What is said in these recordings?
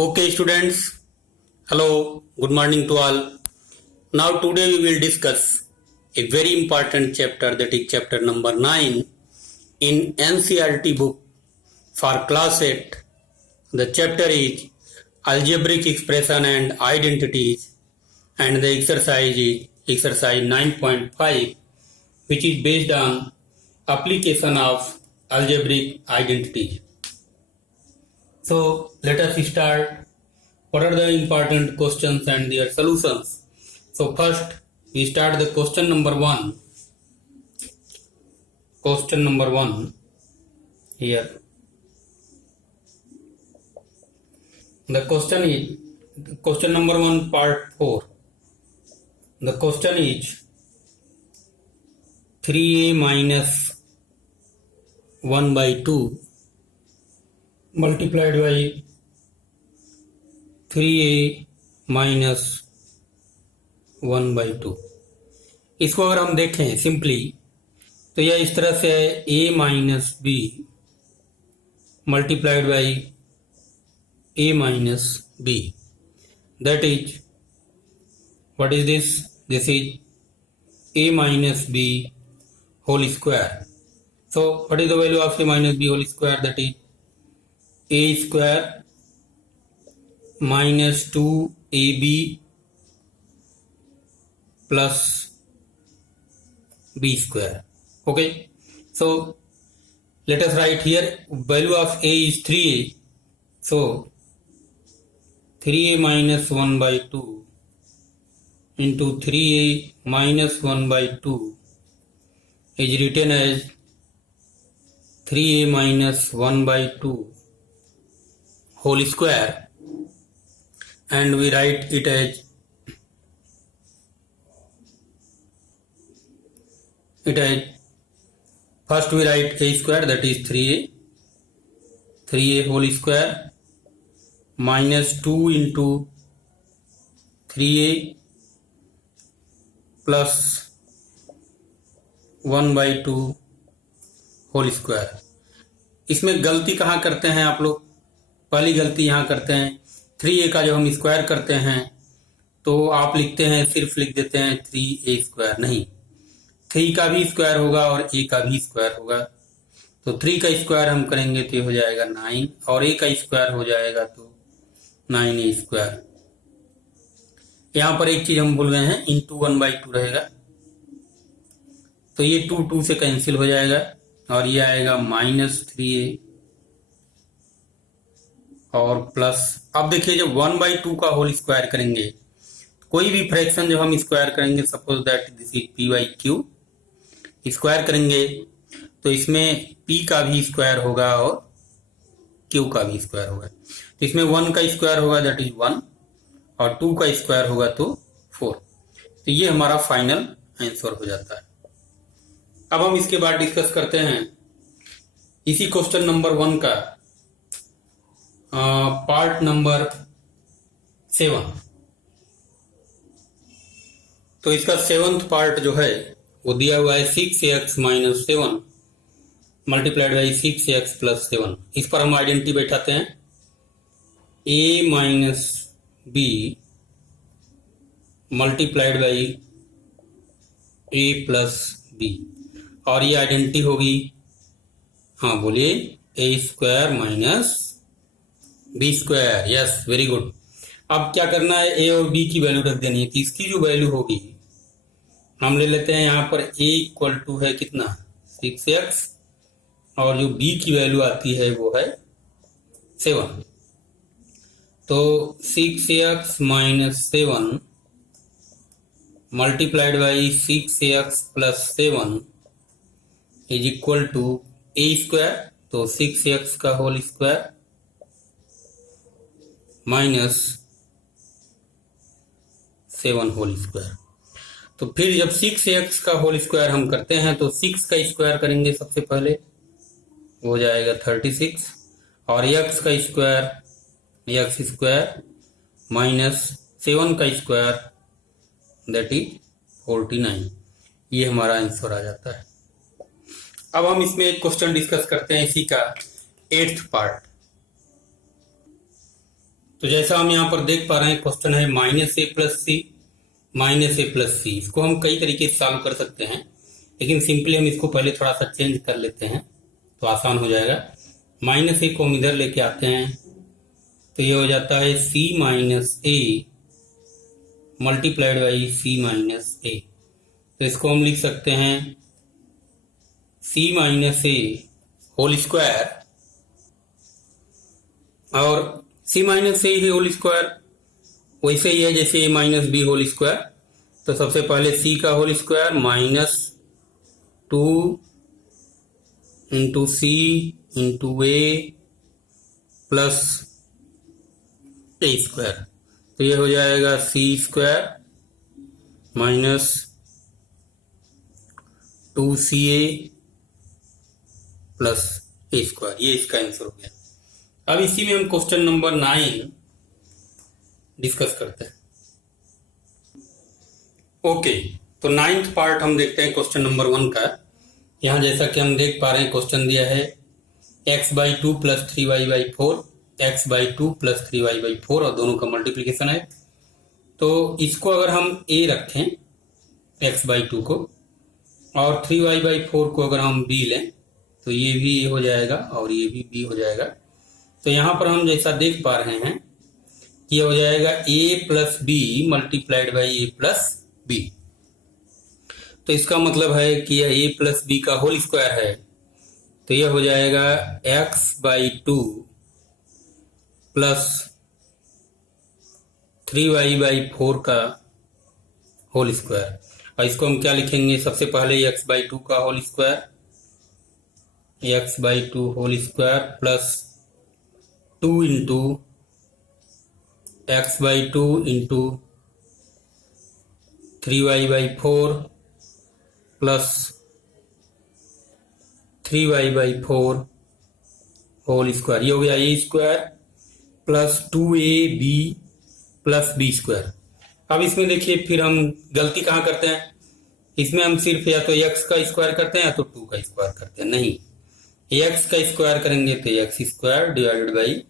Okay, students. Hello. Good morning to all. Now, today we will discuss a very important chapter, that is chapter number 9 in NCERT book for class 8. The chapter is algebraic expression and identities, and the exercise is exercise 9.5, which is based on application of algebraic identities. So let us start. What are the important questions and their solutions? So first we start the question number 1. Question number 1 here. The question is question number 1 part 4. The question is 3a minus 1 by 2 multiplied by 3a minus 1 by 2. इसको अगर हम देखें simply तो यह इस तरह से है a minus b multiplied by a minus b. That is what is this? This is a minus B whole square. So what is the value of a minus B whole square? That is a square minus 2ab plus b square. Okay, so let us write here value of a is 3a, so 3a minus 1 by 2 into 3a minus 1 by 2 is written as 3a minus 1 by 2 whole square, and we write it as first we write a square, that is 3a whole square minus 2 into 3a plus 1 by 2 whole square. इसमें गलती कहाँ करते हैं आप लोग? पहली गलती यहाँ करते हैं 3a का जब हम स्क्वायर करते हैं तो आप लिखते हैं, सिर्फ लिख देते हैं 3a स्क्वायर. नहीं, 3 का भी स्क्वायर होगा और a का भी स्क्वायर होगा. तो 3 का स्क्वायर हम करेंगे तो ये हो जाएगा 9, और a का स्क्वायर हो जाएगा तो 9a स्क्वायर. यहाँ पर एक चीज हम भूल गए हैं, इंटू 1 बाई 2 रहेगा, तो ये 2 से कैंसिल हो जाएगा और ये आएगा माइनस 3a और प्लस. अब देखिए जब 1 बाई 2 का होल स्क्वायर करेंगे, कोई भी फ्रैक्शन जब हम स्क्वायर करेंगे, suppose that this is p by Q, square करेंगे तो इसमें p का भी स्क्वायर होगा और q का भी स्क्वायर होगा. तो इसमें 1 का स्क्वायर होगा दैट इज 1 और 2 का स्क्वायर होगा तो 4. तो ये हमारा फाइनल आंसर हो जाता है. अब हम इसके बाद डिस्कस करते हैं इसी क्वेश्चन नंबर 1 का पार्ट नंबर 7. तो इसका 7th पार्ट जो है वो दिया हुआ है 6x minus 7 multiplied by 6x plus 7. इस पर हम आइडेंटिटी बैठाते हैं a minus b multiplied by a plus b, और ये आइडेंटिटी होगी, हाँ बोलिए, a square minus B square. Yes, very good. अब क्या करना है, a और b की वैल्यू रख देनी है. तो इसकी जो वैल्यू होगी हम ले लेते हैं यहाँ पर a इक्वल टू है कितना 6x, और जो b की वैल्यू आती है वो है 7. तो 6x minus 7 multiplied by 6x plus 7 is equal to a square, तो 6x का whole square minus 7 whole square. तो फिर जब 6x का होल स्क्वायर हम करते हैं तो 6 का स्क्वायर करेंगे सबसे पहले, हो जाएगा 36, और x का स्क्वायर x स्क्वायर माइनस 7 का स्क्वायर दैट इज 49. ये हमारा आंसर आ जाता है. अब हम इसमें एक क्वेश्चन डिस्कस करते हैं इसी का 8th पार्ट. तो जैसा हम यहाँ पर देख पा रहे हैं, क्वेश्चन है -a+c, इसको हम कई तरीके से सॉल्व कर सकते हैं, लेकिन सिंपली हम इसको पहले थोड़ा सा चेंज कर लेते हैं तो आसान हो जाएगा। -a को हम इधर लेके आते हैं तो ये हो जाता है c minus A multiplied by c minus A. तो इसको हम लिख सकते हैं c minus A whole square, और c minus A whole square वैसे ही है जैसे a minus B whole square. तो सबसे पहले c का whole square -2 into C into A plus A square. तो ये हो जाएगा c square minus 2ca plus A square, ये इसका आंसर हो गया। अब इसी में हम क्वेश्चन नंबर 9 डिस्कस करते हैं। ओके, तो 9th पार्ट हम देखते हैं क्वेश्चन नंबर 1 का। यहाँ जैसा कि हम देख पा रहे हैं, क्वेश्चन दिया है x/2 plus 3y/4, x/2 plus 3y/4 और दोनों का मल्टीप्लीकेशन है। तो इसको अगर हम a रखें x/2 को और 3y/4 को अगर हम b लें तो ये भी a हो जाएगा और ये भी b हो जाएगा। तो यहाँ पर हम जैसा देख पा रहे हैं कि ये हो जाएगा a plus b multiplied by a plus B. तो इसका मतलब है कि यह a प्लस बी का होल स्क्वायर है, तो यह हो जाएगा x/2 प्लस 3y/4 का होल स्क्वायर। और इसको हम क्या लिखेंगे, सबसे पहले x/2 का whole square, x/2 whole square plus 2 into x/2 into 3y/4 plus 3y/4 whole square. ये हो गया a square plus 2ab plus b square. अब इसमें देखिए फिर हम गलती कहाँ करते हैं, इसमें हम सिर्फ या तो x का स्क्वायर करते हैं या तो 2 का स्क्वायर करते हैं। नहीं, x का स्क्वायर करेंगे तो x स्क्वायर डिवाइडेड बाई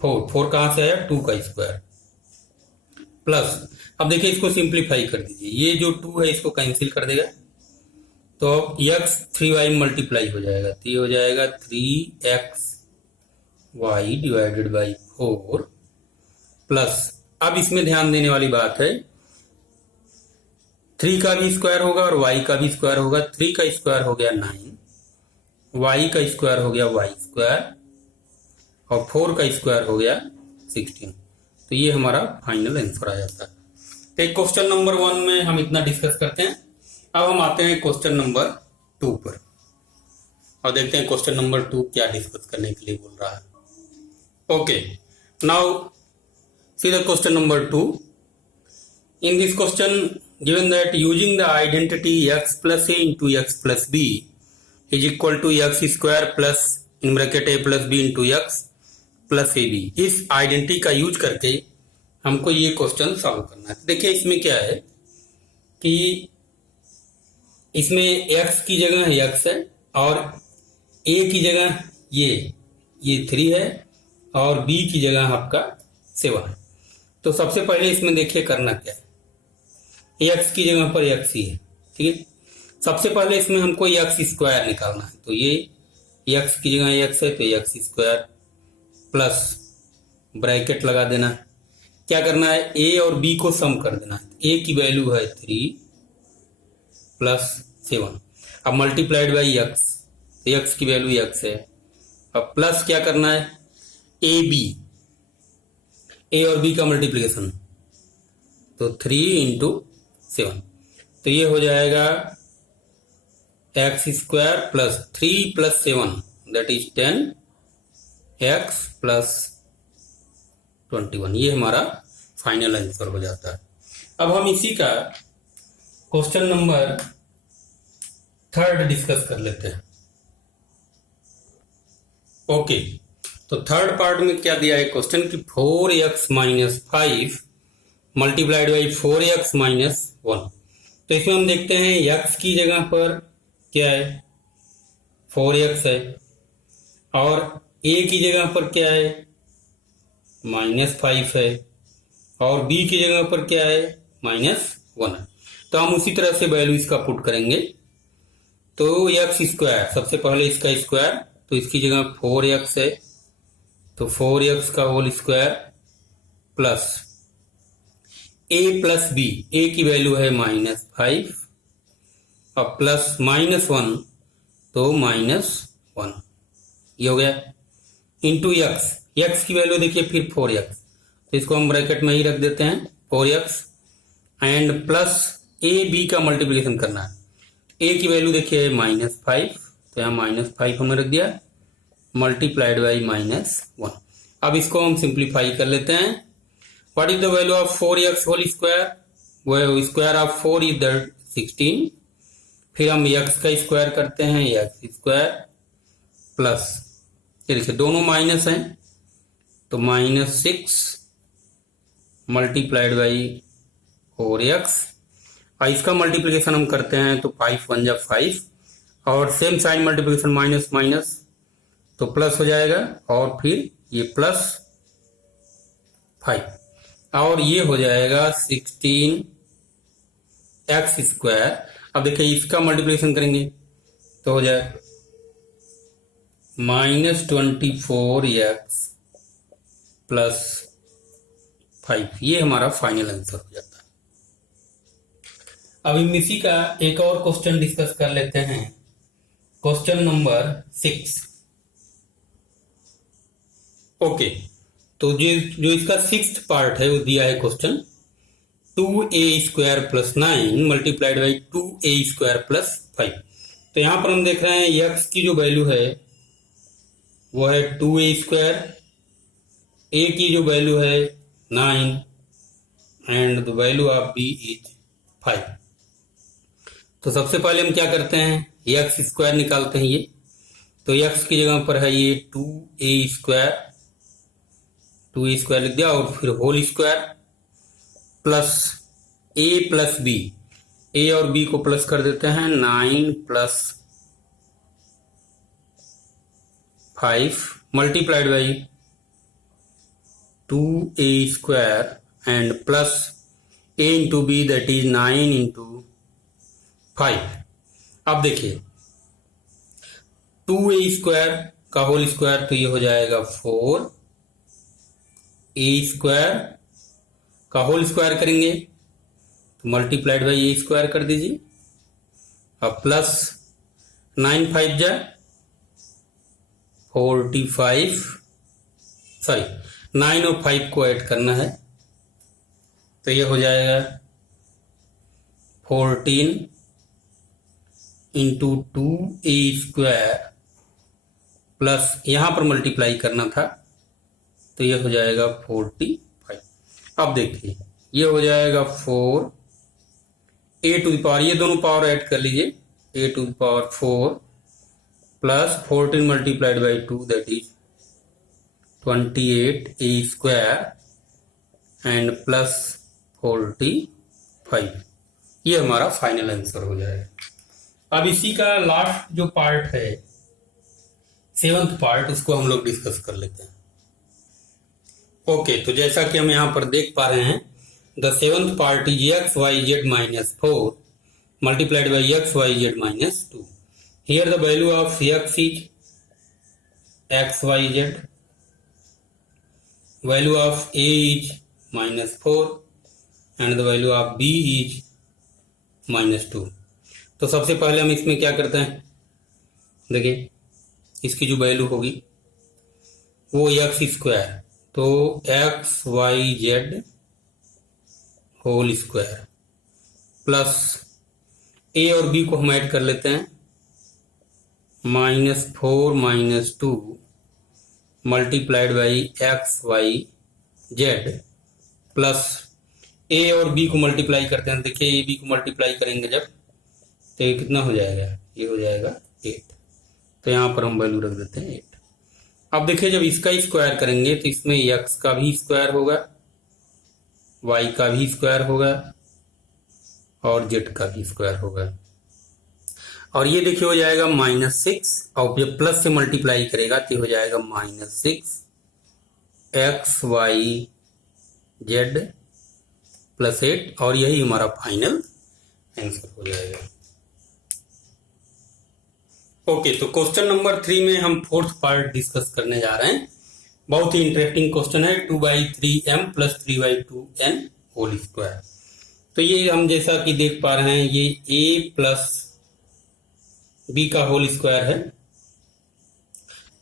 4 कहाँ से आया, 2 का स्क्वायर प्लस, अब देखिए इसको सिंप्लीफाई कर दीजिए, ये जो 2 है इसको कैंसिल कर देगा तो अब x 3y मल्टीप्लाई हो जाएगा, तो ये हो जाएगा 3xy डिवाइडेड बाई 4 प्लस, अब इसमें ध्यान देने वाली बात है 3 का भी स्क्वायर होगा और y का भी स्क्वायर होगा। 3 का स्क्वायर हो गया 9, y का स्क्वायर हो गया y स्क्वायर और 4 का स्क्वायर हो गया 16। तो ये हमारा फाइनल आंसर आ जाता है। तो क्वेश्चन नंबर 1 में हम इतना डिस्कस करते हैं। अब हम आते हैं क्वेश्चन नंबर 2 पर और देखते हैं क्वेश्चन नंबर 2 क्या डिस्कस करने के लिए बोल रहा है। Okay, now see the question number 2। In this question given that using the identity x plus a into x plus b is equal to x square plus in bracket a plus b into x plus ab, इस identity का use करके हमको ये question solve करना है। देखिए इसमें क्या है कि इसमें x की जगह x है और a की जगह ये 3 है और b की जगह आपका 7 है। तो सबसे पहले इसमें देखिए करना क्या है, x की जगह पर x ही है, ठीक है। सबसे पहले इसमें हमको x स्क्वायर निकालना है, तो ये x की जगह x है तो x स्क्वायर प्लस ब्रैकेट लगा देना है। क्या करना है, a और b को सम कर देना है। a की वैल्यू है 3 प्लस 7, अब मल्टीप्लाइड बाई x, x की वैल्यू x है। अब प्लस क्या करना है, a और b का मल्टीप्लिकेशन, तो 3 इंटू 7, तो ये हो जाएगा x square plus 3 plus 7 that is 10x plus 21। ये हमारा फाइनल आंसर हो जाता है। अब हम इसी का क्वेश्चन नंबर 3 डिस्कस कर लेते हैं। ओके, तो थर्ड पार्ट में क्या दिया है क्वेश्चन की 4x minus 5 multiplied by 4x minus 1। तो इसमें हम देखते हैं x की जगह पर क्या है 4x है और a की जगह पर क्या है -5 है और b की जगह पर क्या है -1 है। तो हम उसी तरह से वैल्यू इसका पुट करेंगे। तो एक्स स्क्वायर, सबसे पहले इसका स्क्वायर, तो इसकी जगह 4x है, तो 4x का whole square plus a plus b, a की वैल्यू है -5 और प्लस -1 तो -1, ये हो गया, इंटू एक्स, एक्स की वैल्यू देखिए फिर 4x, तो इसको हम ब्रैकेट में ही रख देते हैं 4x and plus a b का मल्टीप्लिकेशन करना है। ए की वैल्यू देखिए -5, तो यहाँ -5 हमने रख दिया मल्टीप्लाइड बाई -1। अब इसको हम सिंप्लीफाई कर लेते हैं। What is the value of 4x whole square, वो स्क्वायर ऑफ 4 इज दैट 16। फिर हम x का स्क्वायर करते हैं, x स्क्वायर प्लस, ये देखिए दोनों माइनस हैं तो -6 मल्टीप्लाइड बाई 4x, और इसका मल्टीप्लिकेशन हम करते हैं तो 5 1 जा 5 और same sign multiplication minus minus तो प्लस हो जाएगा और फिर ये प्लस 5 और ये हो जाएगा 16x स्क्वायर। अब देखिए इसका मल्टीप्लिकेशन करेंगे तो हो जाए -24x प्लस 5, ये हमारा फाइनल आंसर हो जाता है। अब हम इसी का एक और क्वेश्चन डिस्कस कर लेते हैं, क्वेश्चन नंबर 6। ओके, तो जो इसका 6th पार्ट है वो दिया है question 2a square plus 9 multiplied by 2a square plus 5। तो यहां पर हम देख रहे हैं x की जो वैल्यू है वो है 2a स्क्वायर, a की जो वैल्यू है 9 and the value of b is 5। तो सबसे पहले हम क्या करते हैं, एक्स स्क्वायर निकालते हैं ये, तो एक्स की जगह पर है ये 2a स्क्वायर, 2a स्क्वायर लिख दिया और फिर whole square plus a plus b, a और b को प्लस कर देते हैं 9 plus 5 multiplied by 2a square and plus a into b that is 9 into 5। अब देखिए 2a स्क्वायर का होल स्क्वायर तो ये हो जाएगा 4a स्क्वायर का होल स्क्वायर करेंगे तो मल्टीप्लाइड बाई a स्क्वायर कर दीजिए, अब प्लस 9 5 जा 45, सॉरी 9 और 5 को ऐड करना है तो ये हो जाएगा 14 इंटू 2a स्क्वायर प्लस यहां पर मल्टीप्लाई करना था तो ये हो जाएगा 45। अब देखिए ये हो जाएगा 4a टू द पावर, ये दोनों पावर ऐड कर लीजिए, a to the power 4 plus 14 multiplied by 2 that is 28a square and plus 45, ये हमारा फाइनल आंसर हो जाएगा। अब इसी का लास्ट जो पार्ट है 7th पार्ट, उसको हम लोग डिस्कस कर लेते हैं। ओके, तो जैसा कि हम यहां पर देख पा रहे हैं the 7th part is x Y z minus 4 multiplied by x Y z minus 2। Here the value of x is x Y z, value of a is -4 and the value of b is -2। तो सबसे पहले हम इसमें क्या करते हैं, देखिए इसकी जो वैल्यू होगी वो एक्स स्क्वायर, तो X Y Z whole square plus A और बी को हम ऐड कर लेते हैं -4 -2 multiplied by x Y Z plus A और बी को मल्टीप्लाई करते हैं, देखिए ए बी को मल्टीप्लाई करेंगे जब तो ये कितना हो जाएगा, ये हो जाएगा 8, तो यहां पर हम वैल्यू रख देते हैं 8। अब देखिए जब इसका स्क्वायर करेंगे तो इसमें x का भी स्क्वायर होगा, y का भी स्क्वायर होगा और z का भी स्क्वायर होगा, और ये देखिए हो जाएगा -6 और जब प्लस से मल्टीप्लाई करेगा तो हो जाएगा -6 एक्स वाई जेड प्लस 8 और यही हमारा फाइनल आंसर हो जाएगा। ओके, तो क्वेश्चन नंबर 3 में हम फोर्थ पार्ट डिस्कस करने जा रहे हैं। बहुत ही इंटरेस्टिंग क्वेश्चन है। 2/3m plus 3/2n whole square. तो ये हम जैसा कि देख पा रहे हैं, ये a प्लस b का होल स्क्वायर है।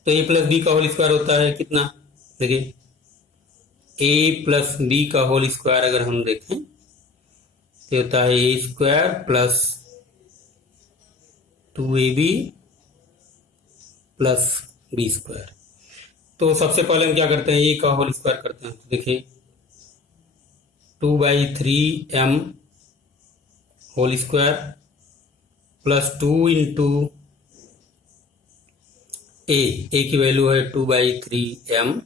तो a प्लस b का होल स्क्वायर होता है कितना? देखिए, a प्लस b का होल स्क्वायर अगर हम देखें तो होता है a square plus 2ab plus b square. तो सबसे पहले हम क्या करते हैं, a का होल स्क्वायर करते हैं। तो देखिए 2/3m whole square plus 2 into a की वैल्यू है 2/3m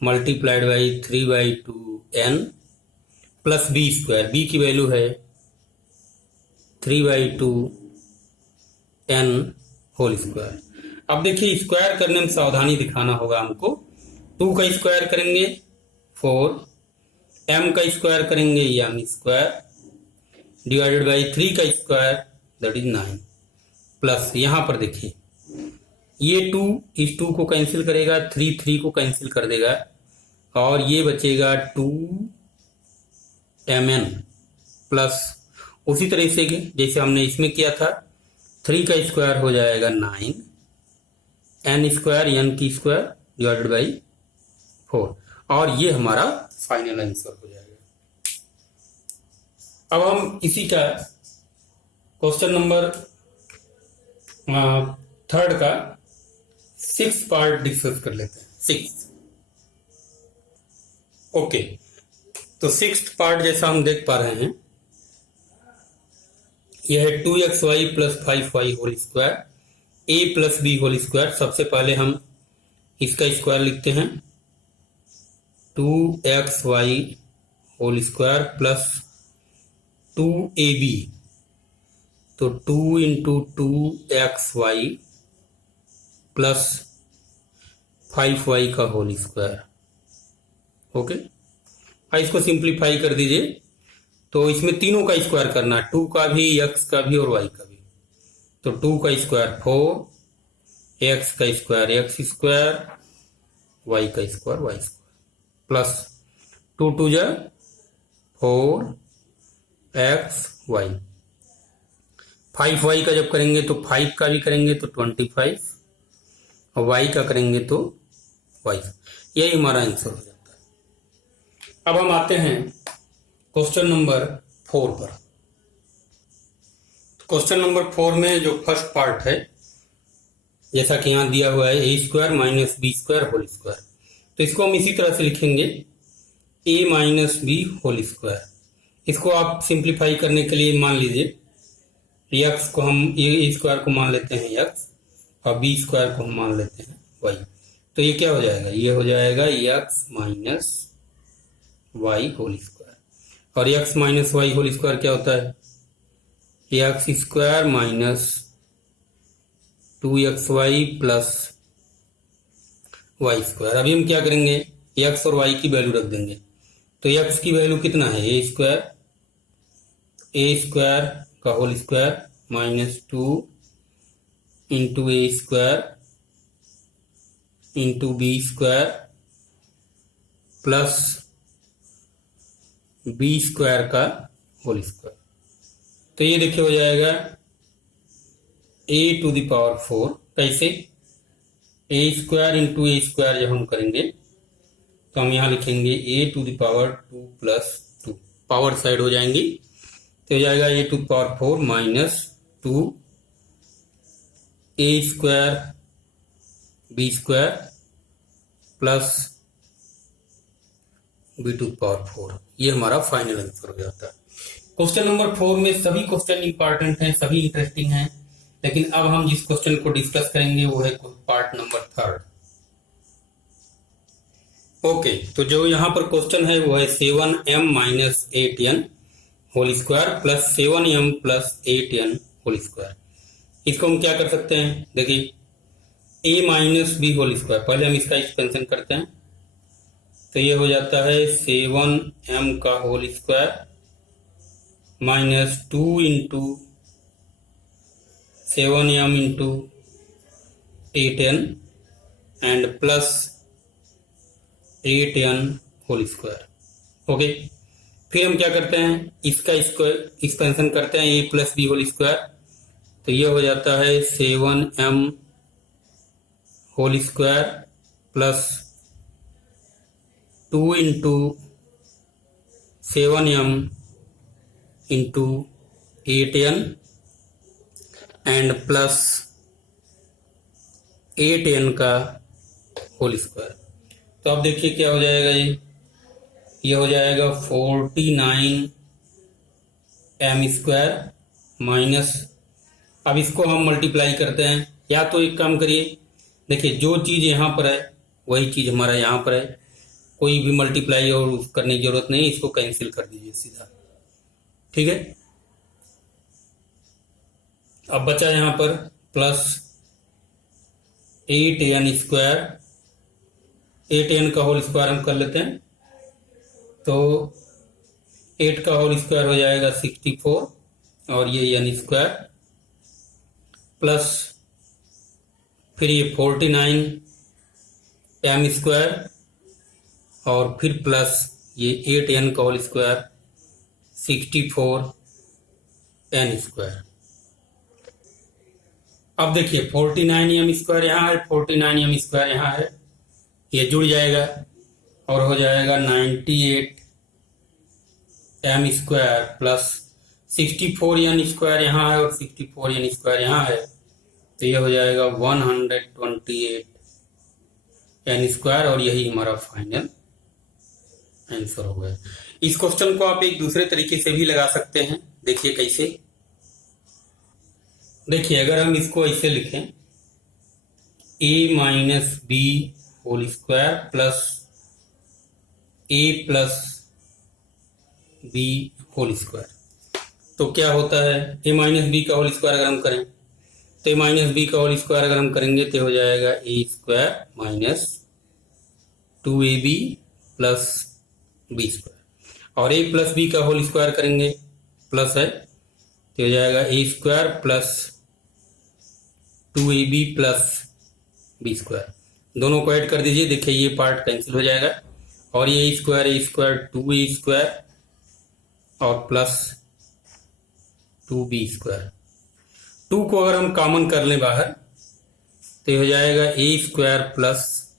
multiplied by 3/2n plus b square, b की वैल्यू है 3/2n होल स्क्वायर। अब देखिए, स्क्वायर करने में सावधानी दिखाना होगा हमको। 2 का स्क्वायर करेंगे 4, m का स्क्वायर करेंगे m स्क्वायर डिवाइडेड बाई 3 का स्क्वायर दैट इज 9 प्लस यहां पर देखिए ये 2 इस 2 को कैंसिल करेगा, 3 को कैंसिल कर देगा और ये बचेगा 2mn प्लस उसी तरह से जैसे हमने इसमें किया था 3 का स्क्वायर हो जाएगा 9 n स्क्वायर n की स्क्वायर डिवाइडेड बाई 4 और ये हमारा फाइनल आंसर हो जाएगा। अब हम इसी का क्वेश्चन नंबर 3 का 6th पार्ट डिस्कस कर लेते हैं। 6th ओके, तो 6th पार्ट जैसा हम देख पा रहे हैं, यह है 2xy plus 5y whole square a plus b whole square. सबसे पहले हम इसका स्क्वायर लिखते हैं 2xy whole square plus 2ab, तो 2 इंटू 2xy प्लस 5y का होल स्क्वायर। ओके, इसको सिंप्लीफाई कर दीजिए। तो इसमें तीनों का स्क्वायर करना है, 2 का भी, x का भी और y का भी। तो 2 का स्क्वायर 4, x का स्क्वायर x स्क्वायर, y का स्क्वायर y स्क्वायर प्लस 2 2 जा 4 x y। 5y का जब करेंगे तो 5 का भी करेंगे तो 25 और y का करेंगे तो y। यही हमारा आंसर हो जाता है। अब हम आते हैं क्वेश्चन नंबर 4 पर। क्वेश्चन नंबर 4 में जो फर्स्ट पार्ट है, जैसा कि यहां दिया हुआ है a square minus B square whole square, तो इसको हम इसी तरह से लिखेंगे a minus B whole square. इसको आप सिंप्लीफाई करने के लिए मान लीजिए x को हम a स्क्वायर को मान लेते हैं x और b स्क्वायर को हम मान लेते हैं y। तो ये क्या हो जाएगा, ये हो जाएगा x minus y whole square. और x minus y whole square क्या होता है, x square minus 2xy plus y square. अभी हम क्या करेंगे, x और y की वैल्यू रख देंगे। तो x की वैल्यू कितना है, a स्क्वायर का होल स्क्वायर माइनस 2 इंटू ए square into B square plus B square का होल स्क्वायर। तो ये देखिए हो जाएगा a टू द पावर 4। कैसे, a square into A square जब हम करेंगे तो हम यहां लिखेंगे a to the power 2 plus 2, power side हो जाएंगी। तो हो जाएगा a to the power 4 minus 2 a square B square plus b to the power 4। ये हमारा फाइनल आंसर हो जाता है। क्वेश्चन नंबर 4 में सभी क्वेश्चन इंपॉर्टेंट हैं, सभी इंटरेस्टिंग हैं, लेकिन अब हम जिस क्वेश्चन को डिस्कस करेंगे वो है पार्ट नंबर 3। ओके, तो जो यहाँ पर क्वेश्चन है वो है 7m minus 8n whole square plus 7m plus 8n whole square. इसको हम क्या कर सकते हैं, देखिए a minus B whole square, पहले हम इसका एक्सपेंशन करते हैं। तो ये हो जाता है 7m का whole square minus 2 into 7m into 8n and plus 8n whole square. Okay, फिर हम क्या करते हैं, इसका एक्सपेंशन करते हैं, a plus b whole square. तो ये हो जाता है 7m whole square plus 2 into 7m into 8n and plus 8n का होल स्क्वायर। तो अब देखिए क्या हो जाएगा, ये हो जाएगा 49m स्क्वायर माइनस, अब इसको हम मल्टीप्लाई करते हैं, या तो एक काम करिए, देखिए जो चीज़ यहाँ पर है वही चीज़ हमारा यहाँ पर है, कोई भी मल्टीप्लाई और करने की जरूरत नहीं, इसको कैंसिल कर दीजिए सीधा। ठीक है, अब बचा यहाँ पर प्लस 8n स्क्वायर, 8n का होल स्क्वायर हम कर लेते हैं, तो 8 का होल स्क्वायर हो जाएगा 64 और ये n स्क्वायर प्लस फिर ये 49m स्क्वायर और फिर प्लस ये 8n का होल स्क्वायर 64n स्क्वायर। अब देखिए 49m स्क्वायर यहाँ है, 49m स्क्वायर यहाँ है, ये जुड़ जाएगा और हो जाएगा 98m square plus 64n square यहाँ है और 64n स्क्वायर यहाँ है, तो ये हो जाएगा 128n स्क्वायर और यही हमारा फाइनल आंसर हो गया। इस क्वेश्चन को आप एक दूसरे तरीके से भी लगा सकते हैं, देखिए कैसे। देखिए अगर हम इसको ऐसे लिखें a minus B whole square plus a plus b whole square, तो क्या होता है, a माइनस बी का होल स्क्वायर अगर हम करें तो a माइनस बी का होल स्क्वायर अगर हम करेंगे तो हो जाएगा a square minus 2ab plus B square, और a प्लस बी का होल स्क्वायर करेंगे प्लस है तो हो जाएगा a square plus 2ab plus B square, दोनों को ऐड कर दीजिए, देखिए ये पार्ट कैंसिल हो जाएगा और ये स्क्वायर 2a स्क्वायर और प्लस 2b स्क्वायर, 2 को अगर हम कॉमन कर लें बाहर तो हो जाएगा a square plus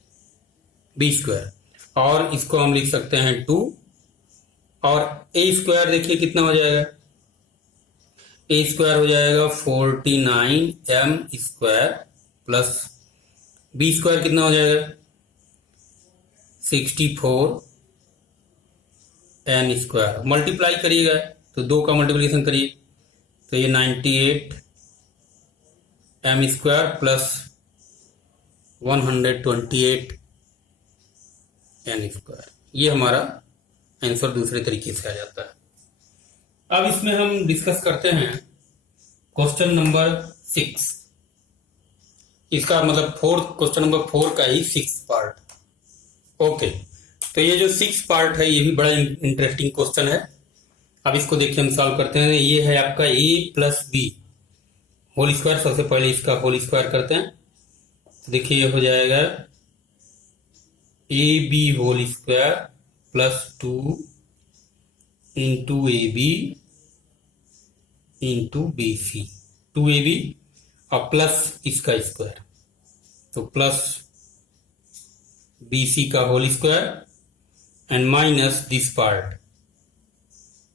B square, और इसको हम लिख सकते हैं 2 और a स्क्वायर देखिए कितना हो जाएगा, a स्क्वायर हो जाएगा 49m square plus B square कितना हो जाएगा 64n स्क्वायर, मल्टीप्लाई करिएगा तो 2 का मल्टीप्लिकेशन करिए तो ये 98m square plus 128n square, ये हमारा आंसर दूसरे तरीके से आ जाता है। अब इसमें हम डिस्कस करते हैं क्वेश्चन नंबर 6, इसका मतलब क्वेश्चन नंबर 4 का ही 6th पार्ट। ओके, तो ये जो 6th पार्ट है ये भी बड़ा इंटरेस्टिंग क्वेश्चन है। अब इसको देखिए हम सॉल्व करते हैं। ये है आपका a plus b whole square, सबसे पहले इसका होल स्क्वायर करते हैं, तो देखिए ये हो जाएगा a b whole square plus 2 into a b into b c, 2ab और प्लस इसका स्क्वायर, तो प्लस बी सी का whole square and minus this part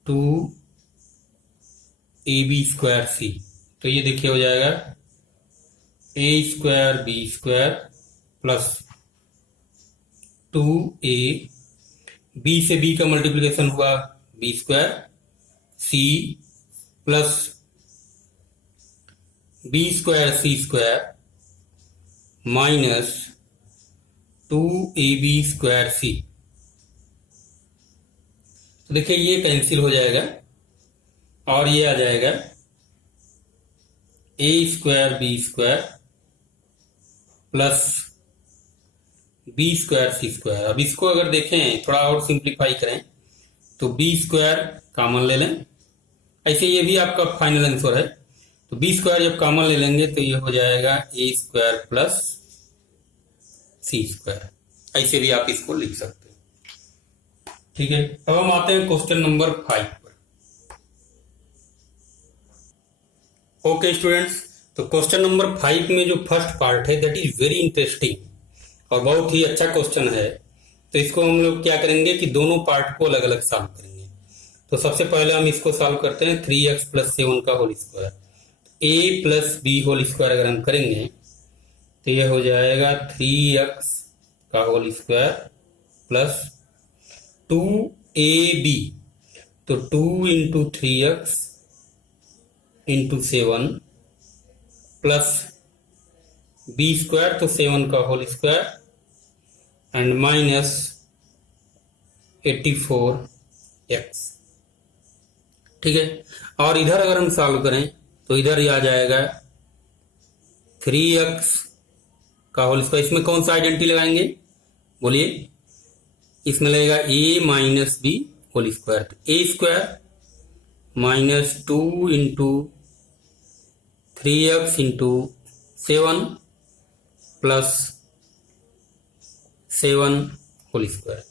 2ab square C, तो ये देखिए हो जाएगा a square B square plus 2a, b से b का मल्टीप्लिकेशन हुआ b square C plus B square सी square minus 2ab square C, तो देखिए ये कैंसिल हो जाएगा और ये आ जाएगा a square B square plus B square C square. अब इसको अगर देखें थोड़ा और सिंप्लीफाई करें तो बी स्क्वायर कॉमन ले लें, ऐसे ये भी आपका फाइनल आंसर है। तो बी स्क्वायर जब कॉमन ले लेंगे तो ये हो जाएगा A square plus C square, ऐसे भी आप इसको लिख सकते हैं। ठीक है, अब हम आते हैं क्वेश्चन नंबर 5 पर। ओके स्टूडेंट्स, तो क्वेश्चन नंबर 5 में जो फर्स्ट पार्ट है दैट इज वेरी इंटरेस्टिंग और बहुत ही अच्छा क्वेश्चन है। तो इसको हम लोग क्या करेंगे कि दोनों पार्ट को अलग अलग सॉल्व करेंगे। तो सबसे पहले हम इसको सॉल्व करते हैं 3x प्लस 7 का whole square. a plus b whole square अगर हम करेंगे तो यह हो जाएगा 3x का होल स्क्वायर प्लस 2ab, तो 2 into 3x into 7 plus B square, तो 7 का whole square and minus 84x। ठीक है, और इधर अगर हम सॉल्व करें तो इधर ही आ जाएगा 3x का होल स्क्वायर। इसमें कौन सा आइडेंटिटी लगाएंगे बोलिए? इसमें लगेगा a minus B whole square, तो A square minus 2 into 3x into 7 plus 7 whole square.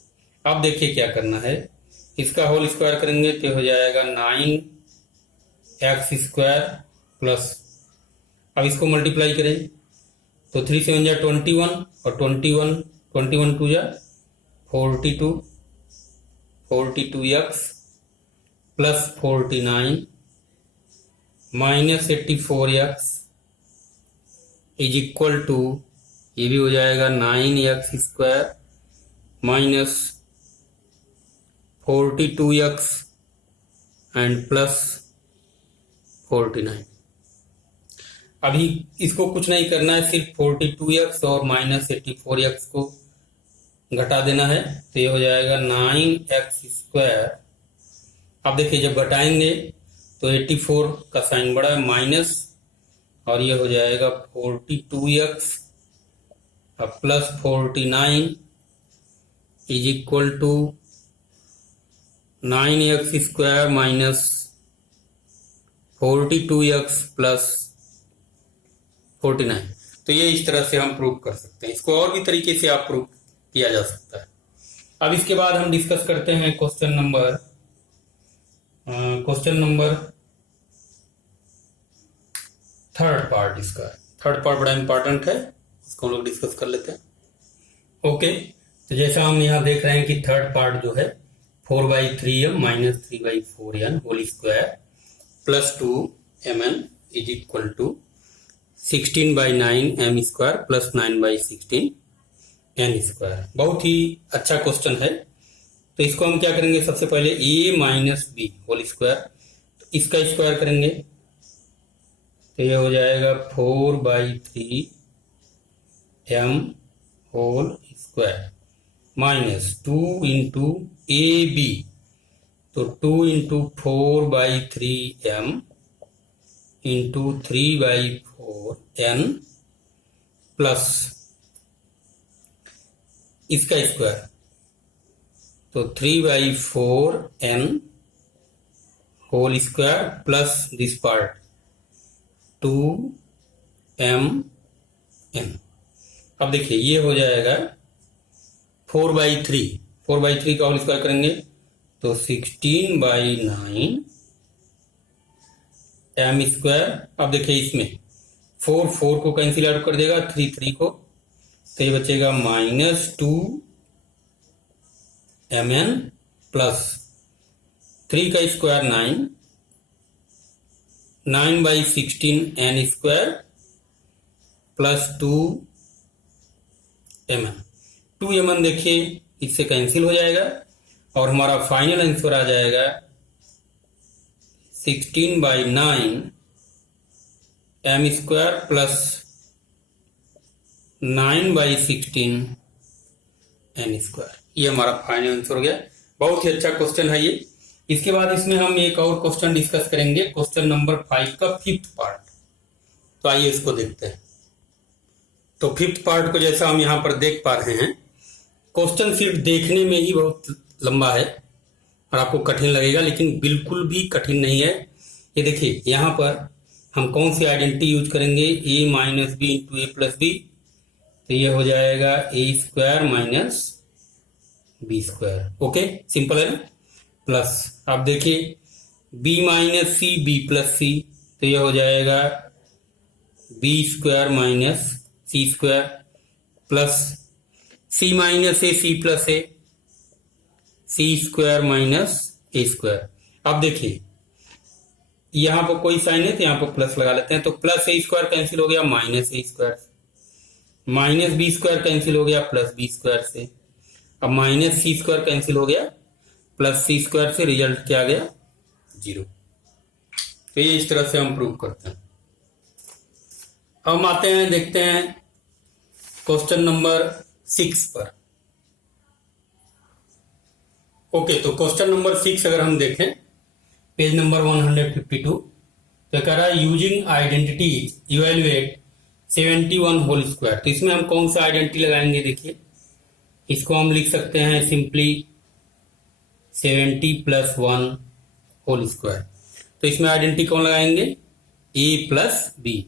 अब देखिए क्या करना है, इसका होल स्क्वायर करेंगे तो हो जाएगा 9x स्क्वायर प्लस, अब इसको मल्टीप्लाई करें तो 3 7 जा 21 और 21 2 जा 42x plus 49 minus 84x is equal to, ये भी हो जाएगा 9x square minus 42x and plus 49। अभी इसको कुछ नहीं करना है, सिर्फ 42x और माइनस 84x को घटा देना है, तो ये हो जाएगा 9x स्क्वायर। अब देखिए जब घटाएंगे तो 84 का साइन बड़ा है माइनस, और ये हो जाएगा 42x plus 49 is equal to 9x square minus 42x plus 49। तो ये इस तरह से हम प्रूव कर सकते हैं। इसको और भी तरीके से आप प्रूव किया जा सकता है। अब इसके बाद हम डिस्कस करते हैं क्वेश्चन नंबर थर्ड पार्ट। इसका थर्ड पार्ट बड़ा इंपॉर्टेंट है, इसको हम लोग डिस्कस कर लेते हैं। ओके, तो जैसा हम यहाँ देख रहे हैं कि थर्ड पार्ट जो है 4/3m minus 3/4n whole square plus 2mn is equal to 16/9m square plus 9/16n square. बहुत ही अच्छा क्वेश्चन है। तो इसको हम क्या करेंगे, सबसे पहले a minus B whole square, तो इसका स्क्वायर करेंगे तो ये हो जाएगा 4/3m whole square minus 2 into a b, तो 2 into 4/3m into 3/4n plus इसका स्क्वायर, तो 3/4n whole square plus this part 2mn। अब देखिए ये हो जाएगा 4/3 का होल स्क्वायर करेंगे तो 16/9m स्क्वायर। अब देखिए इसमें 4 को कैंसिल आउट कर देगा, 3 को, तो ये बचेगा माइनस 2mn प्लस 3 का square 9/16n square plus 2mn। 2mn देखिए इससे कैंसिल हो जाएगा और हमारा फाइनल आंसर आ जाएगा 16/9m square plus 9/16n square. ये हमारा फाइनल आंसर हो गया। बहुत ही अच्छा क्वेश्चन है ये। इसके बाद इसमें हम एक और क्वेश्चन डिस्कस करेंगे, क्वेश्चन नंबर 5 का 5th पार्ट। तो आइए इसको देखते हैं। तो 5th पार्ट को जैसा हम यहाँ पर देख पा रहे हैं क्वेश्चन सिर्फ देखने में ही बहुत लंबा है और आपको कठिन लगेगा, लेकिन बिल्कुल भी कठिन नहीं है। ये देखिए यहाँ पर हम कौन सी आइडेंटिटी यूज करेंगे, a minus B into A plus B, तो ये हो जाएगा A square minus B square. Okay, simple है ना। प्लस आप देखिए b minus C B plus C, तो ये हो जाएगा B square minus C square, plus c minus A C plus A, C square minus A square. अब देखिए यहां पर कोई साइन है तो यहां पर प्लस लगा लेते हैं, तो प्लस ए स्क्वायर कैंसिल हो गया minus A square, minus B square cancel हो गया प्लस बी स्क्वायर से, अब माइनस सी स्क्वायर कैंसिल हो गया प्लस सी स्क्वायर से, रिजल्ट क्या आ गया 0। तो ये इस तरह से हम प्रूव करते हैं। अब हम आते हैं, देखते हैं क्वेश्चन नंबर 6 पर। ओके, तो क्वेश्चन नंबर 6 अगर हम देखें पेज नंबर 152, तो कह रहा है using identity evaluate 71 whole square. तो इसमें हम कौन सा आइडेंटिटी लगाएंगे, देखिए इसको हम लिख सकते हैं सिंपली 70 प्लस 1 होल स्क्वायर। तो इसमें आइडेंटिटी कौन लगाएंगे, a plus b.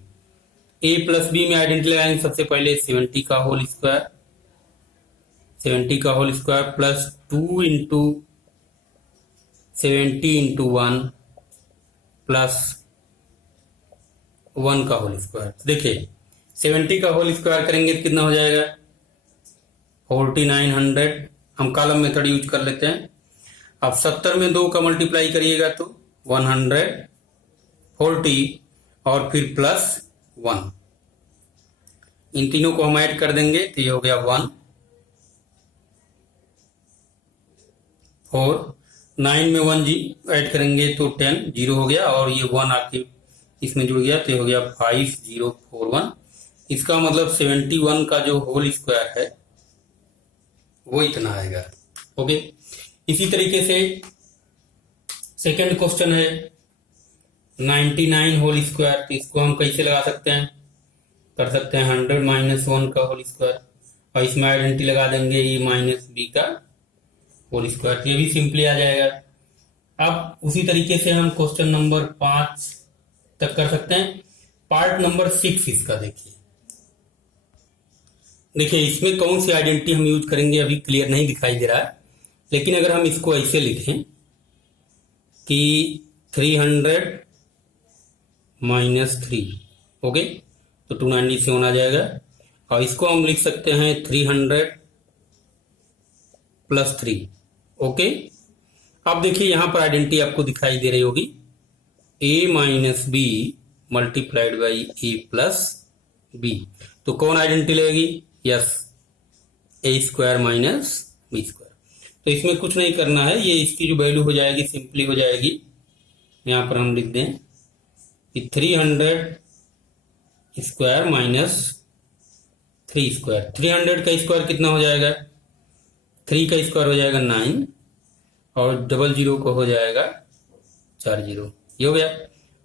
a plus b में आइडेंटिटी लगाएंगे सबसे पहले 70 का होल स्क्वायर, 70 का whole square plus 2 into 70 into 1 plus 1 का होल स्क्वायर। देखिए 70 का होल स्क्वायर करेंगे तो कितना हो जाएगा 4900। हम कॉलम मेथड यूज कर लेते हैं। अब 70 में 2 का मल्टीप्लाई करिएगा तो 140 और फिर प्लस 1, इन तीनों को हम ऐड कर देंगे तो ये हो गया 1 4, 9 में 1 जी ऐड करेंगे तो 10, 0 हो गया और ये 1 आके इसमें जुड़ गया तो हो गया 5041। इसका मतलब 71 का जो होल स्क्वायर है वो इतना आएगा। ओके, इसी तरीके से सेकंड क्वेश्चन है 99 होल स्क्वायर। तो इसको हम कैसे लगा सकते हैं, कर सकते हैं 100 माइनस 1 का होल स्क्वायर और इसमें आइडेंटिटी लगा देंगे ए माइनस बी का होल स्क्वायर, ये भी सिंपली आ जाएगा। अब उसी तरीके से हम क्वेश्चन नंबर 5 तक कर सकते हैं। पार्ट नंबर 6 इसका देखिए इसमें कौन सी आइडेंटिटी हम यूज करेंगे अभी क्लियर नहीं दिखाई दे रहा है, लेकिन अगर हम इसको ऐसे लिखें कि 300 माइनस 3, ओके, तो 297 आ जाएगा। और इसको हम लिख सकते हैं 300 प्लस 3। ओके, अब देखिए यहां पर आइडेंटिटी आपको दिखाई दे रही होगी a minus b multiplied by a plus B. तो कौन आइडेंटिटी लगेगी, yes a square minus B square. तो इसमें कुछ नहीं करना है, ये इसकी जो वैल्यू हो जाएगी सिंपली हो जाएगी, यहां पर हम लिख दें कि 300 स्क्वायर माइनस 3 स्क्वायर। 300 का स्क्वायर कितना हो जाएगा, 3 का स्क्वायर हो जाएगा 9 और 00 को हो जाएगा 40, ये हो गया।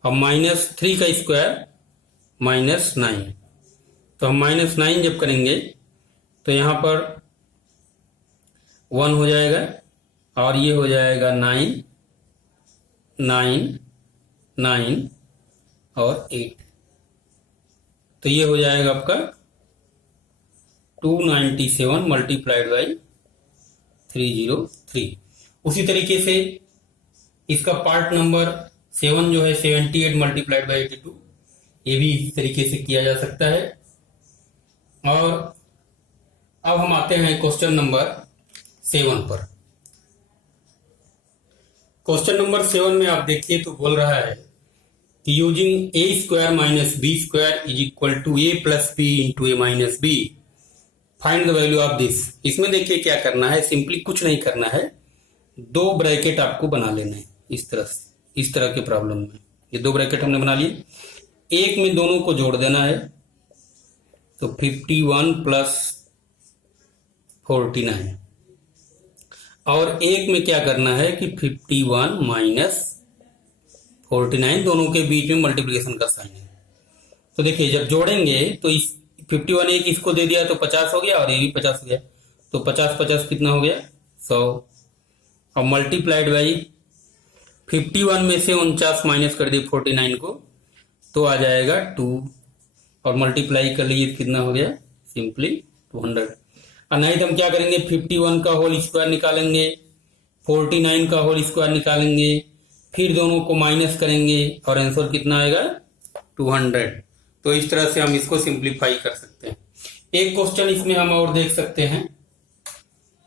अब माइनस 3 का स्क्वायर माइनस 9, तो हम माइनस 9 जब करेंगे तो यहां पर 1 हो जाएगा और ये हो जाएगा 9 9 9 और 8, तो ये हो जाएगा आपका 297 मल्टीप्लाइड बाई 303। उसी तरीके से इसका पार्ट नंबर 7 जो है 78 मल्टीप्लाइड बाई 82, ये भी इस तरीके से किया जा सकता है। और अब हम आते हैं क्वेश्चन नंबर 7 पर। क्वेश्चन नंबर 7 में आप देखिए तो बोल रहा है कि using a square minus B square is equal to a plus b into a minus b, find the value of this. इसमें देखिए क्या करना है, सिंपली कुछ नहीं करना है, 2 ब्रैकेट आपको बना लेना है इस तरह के प्रॉब्लम में। ये 2 ब्रैकेट हमने बना लिए, एक में दोनों को जोड़ देना है तो 51 प्लस 49, और एक में क्या करना है कि 51 माइनस 49, दोनों के बीच में मल्टीप्लिकेशन का साइन है। तो देखिए जब जोड़ेंगे तो इस 51 एक इसको दे दिया तो 50 हो गया और ये भी 50 हो गया, तो 50-50 कितना हो गया 100, और मल्टीप्लाइड बाई 51 में से 49 माइनस कर दिए 49 को, तो आ जाएगा 2, और मल्टीप्लाई कर लीजिए कितना हो गया सिंपली 200। और नहीं तो हम क्या करेंगे 51 का होल स्क्वायर निकालेंगे, 49 का होल स्क्वायर निकालेंगे, फिर दोनों को माइनस करेंगे और आंसर कितना आएगा 200। तो इस तरह से हम इसको सिंप्लीफाई कर सकते हैं। एक क्वेश्चन इसमें हम और देख सकते हैं,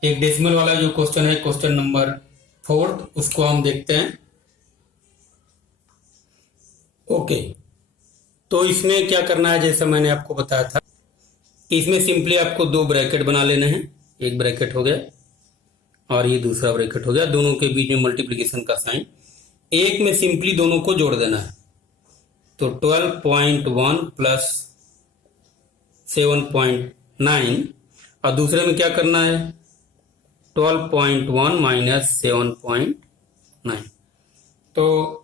एक डेसिमल वाला जो क्वेश्चन है क्वेश्चन नंबर 4, उसको हम देखते हैं। ओके, तो इसमें क्या करना है, जैसा मैंने आपको बताया था, इसमें सिंपली आपको 2 ब्रैकेट बना लेने हैं। एक ब्रैकेट हो गया और ये दूसरा ब्रैकेट हो गया, दोनों के बीच में मल्टीप्लिकेशन का साइन। एक में सिंपली दोनों को जोड़ देना है, तो 12.1 प्लस 7.9, और दूसरे में क्या करना है 12.1 माइनस 7.9। तो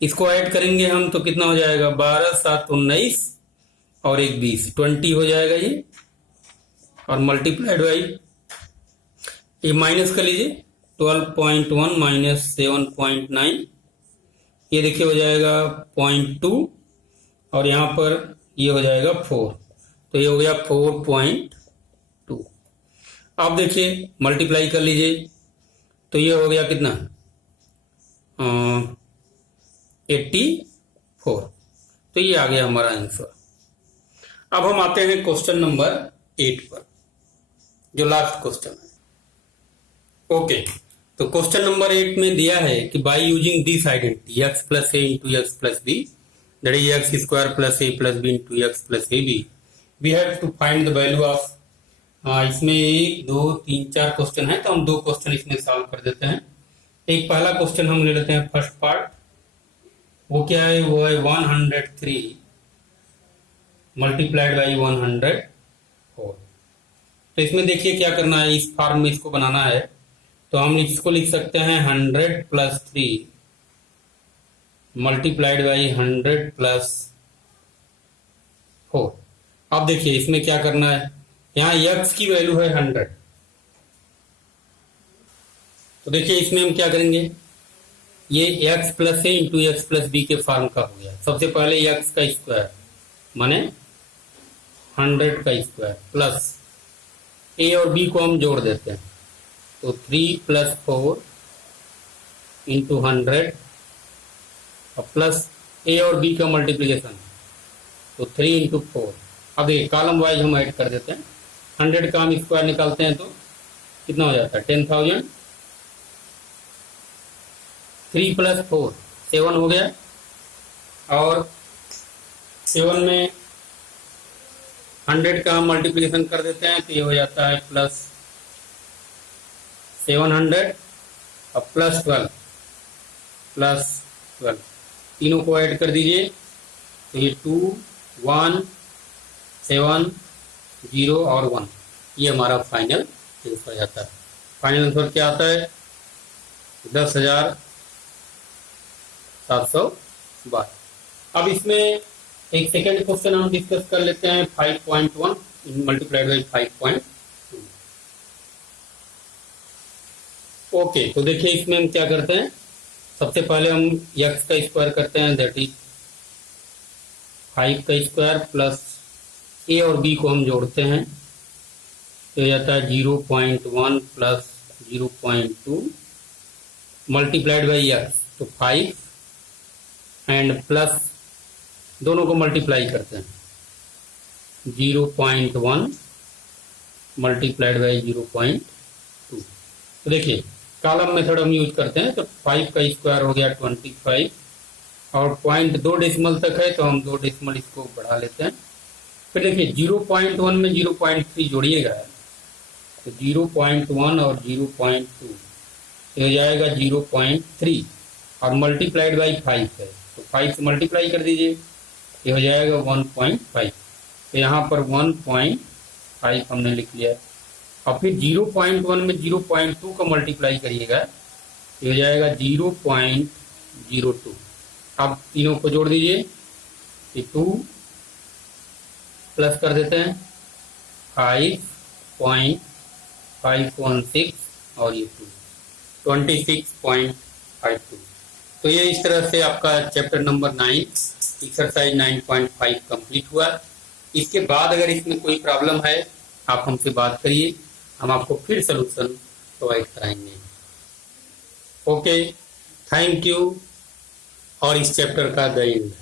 इसको ऐड करेंगे हम तो कितना हो जाएगा 12 7 19 और 1 20, 20 हो जाएगा ये, और मल्टीप्लाइड बाई ये माइनस कर लीजिए 12.1 माइनस 7.9, ये देखिए हो जाएगा 0.2, और यहाँ पर ये हो जाएगा 4, तो ये हो गया 4.2। अब देखिए मल्टीप्लाई कर लीजिए, तो ये हो गया कितना 84, तो ये आ गया हमारा आंसर। अब हम आते हैं क्वेश्चन नंबर 8 पर, जो लास्ट क्वेश्चन है। ओके, तो क्वेश्चन नंबर 8 में दिया है कि by using this identity x plus a into x plus b, that is x square plus a plus b into x plus a b, we have to find the value of, इसमें 1 2 3 4 question है, तो हम 2 question इसमें solve कर देते हैं। एक पहला क्वेश्चन हम ले लेते हैं फर्स्ट पार्ट, वो क्या है, वो है 103 मल्टीप्लाइड बाई 104। तो इसमें देखिए क्या करना है, इस फॉर्म में इसको बनाना है, तो हम इसको लिख सकते हैं 100 प्लस 3 मल्टीप्लाइड बाई 100 प्लस 4। अब देखिए इसमें क्या करना है, यहाँ x की वैल्यू है 100, तो देखिए इसमें हम क्या करेंगे, ये x plus a into x plus B के फॉर्म का हो गया। सबसे पहले x का स्क्वायर माने 100 का स्क्वायर प्लस a और b को हम जोड़ देते हैं, तो 3 प्लस 4 इंटू 100 और प्लस a और b का मल्टीप्लिकेशन, तो 3 इंटू 4। अब ये कॉलम वाइज हम ऐड कर देते हैं, 100 का हम स्क्वायर निकालते हैं तो कितना हो जाता है 10,000, 3 प्लस 4 7 हो गया, और 7 में 100 का हम मल्टीप्लिकेशन कर देते हैं, तो ये हो जाता है प्लस 700 और प्लस 12, तीनों को ऐड कर दीजिए, तो ये 2 1 7 0 और 1, ये हमारा फाइनल आंसर हो जाता है। फाइनल आंसर क्या आता है 10,712। अब इसमें एक सेकेंड क्वेश्चन हम डिस्कस कर लेते हैं, 5.1 मल्टीप्लाइड बाई 5.2। ओके, तो देखिए इसमें हम क्या करते हैं, सबसे पहले हम x का स्क्वायर करते हैं, दैट इज 5 का स्क्वायर प्लस a और b को हम जोड़ते हैं, तो जाता है 0.1 प्लस 0.2 मल्टीप्लाइड बाई x, तो 5 एंड प्लस दोनों को मल्टीप्लाई करते हैं 0.1 मल्टीप्लाइड बाई 0.2। तो देखिए कॉलम मेथड हम यूज करते हैं, तो 5 का स्क्वायर हो गया 25, और पॉइंट 2 डेसिमल तक है, तो हम 2 डेसिमल इसको बढ़ा लेते हैं। फिर देखिए 0.1 में 0.3 जोड़िएगा, तो 0.1 और 0.2 हो जाएगा 0.3, और मल्टीप्लाइड बाई 5 है, तो 5 से मल्टीप्लाई कर दीजिए, ये हो जाएगा 1.5, तो यहाँ पर 1.5 हमने लिख लिया है। और फिर 0.1 में 0.2 का मल्टीप्लाई करिएगा, ये हो जाएगा 0.02। अब तीनों को जोड़ दीजिए, ये 2 प्लस कर देते हैं 5.516 और ये 26.52। तो ये इस तरह से आपका चैप्टर नंबर 9 एक्सरसाइज 9.5 कंप्लीट हुआ। इसके बाद अगर इसमें कोई प्रॉब्लम है आप हमसे बात करिए, हम आपको फिर सलूशन प्रोवाइड कराएंगे। Okay, thank you. और इस चैप्टर का द एंड।